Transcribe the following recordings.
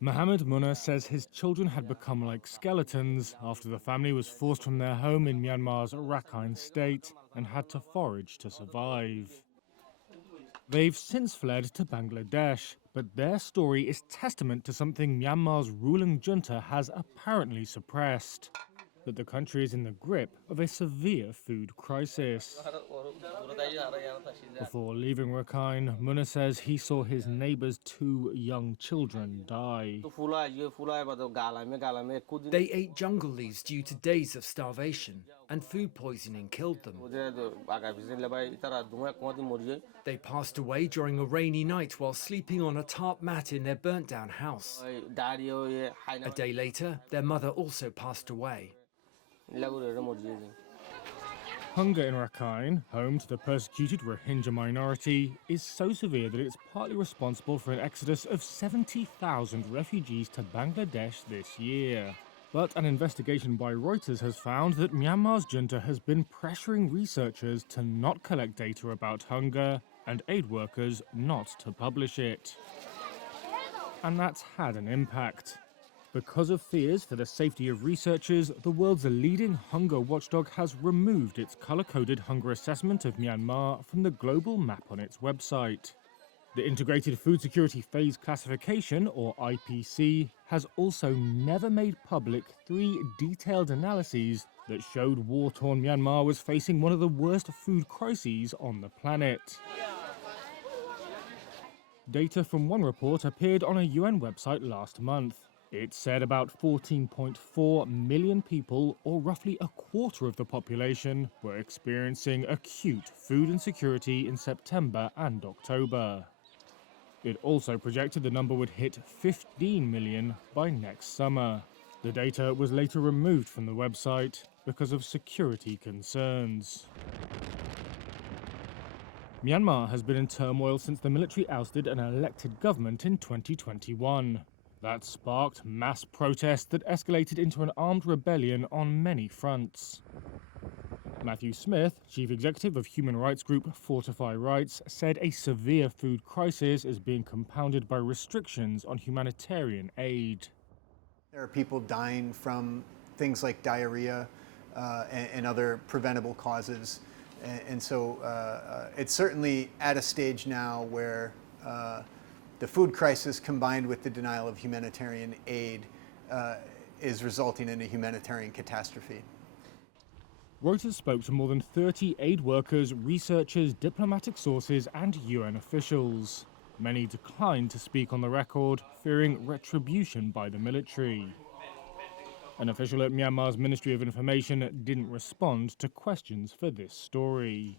Mohammed Munna says his children had become like skeletons after the family was forced from their home in Myanmar's Rakhine state and had to forage to survive. They've since fled to Bangladesh, but their story is testament to something Myanmar's ruling junta has apparently suppressed: that the country is in the grip of a severe food crisis. Before leaving Rakhine, Munna says he saw his neighbour's 2 young children die. They ate jungle leaves due to days of starvation, and food poisoning killed them. They passed away during a rainy night while sleeping on a tarp mat in their burnt-down house. A day later, their mother also passed away. Hunger in Rakhine, home to the persecuted Rohingya minority, is so severe that it's partly responsible for an exodus of 70,000 refugees to Bangladesh this year. But an investigation by Reuters has found that Myanmar's junta has been pressuring researchers to not collect data about hunger and aid workers not to publish it. And that's had an impact. Because of fears for the safety of researchers, the world's leading hunger watchdog has removed its colour-coded hunger assessment of Myanmar from the global map on its website. The Integrated Food Security Phase Classification, or IPC, has also never made public 3 detailed analyses that showed war-torn Myanmar was facing one of the worst food crises on the planet. Data from one report appeared on a UN website last month. It said about 14.4 million people, or roughly a quarter of the population, were experiencing acute food insecurity in September and October. It also projected the number would hit 15 million by next summer. The data was later removed from the website because of security concerns. Myanmar has been in turmoil since the military ousted an elected government in 2021. That sparked mass protests that escalated into an armed rebellion on many fronts. Matthew Smith, chief executive of human rights group Fortify Rights, said a severe food crisis is being compounded by restrictions on humanitarian aid. There are people dying from things like diarrhea and other preventable causes. And so it's certainly at a stage now where the food crisis combined with the denial of humanitarian aid is resulting in a humanitarian catastrophe. Reuters spoke to more than 30 aid workers, researchers, diplomatic sources, and UN officials. Many declined to speak on the record, fearing retribution by the military. An official at Myanmar's Ministry of Information didn't respond to questions for this story.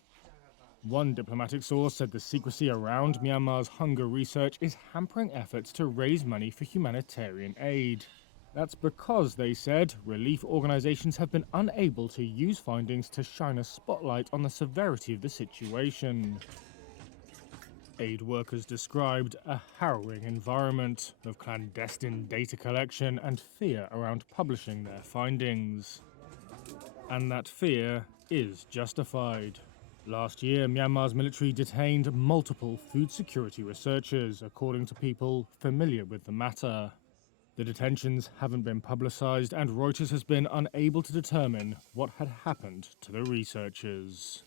One diplomatic source said the secrecy around Myanmar's hunger research is hampering efforts to raise money for humanitarian aid. That's because, they said, relief organizations have been unable to use findings to shine a spotlight on the severity of the situation. Aid workers described a harrowing environment of clandestine data collection and fear around publishing their findings. And that fear is justified. Last year, Myanmar's military detained multiple food security researchers, according to people familiar with the matter. The detentions haven't been publicized, and Reuters has been unable to determine what had happened to the researchers.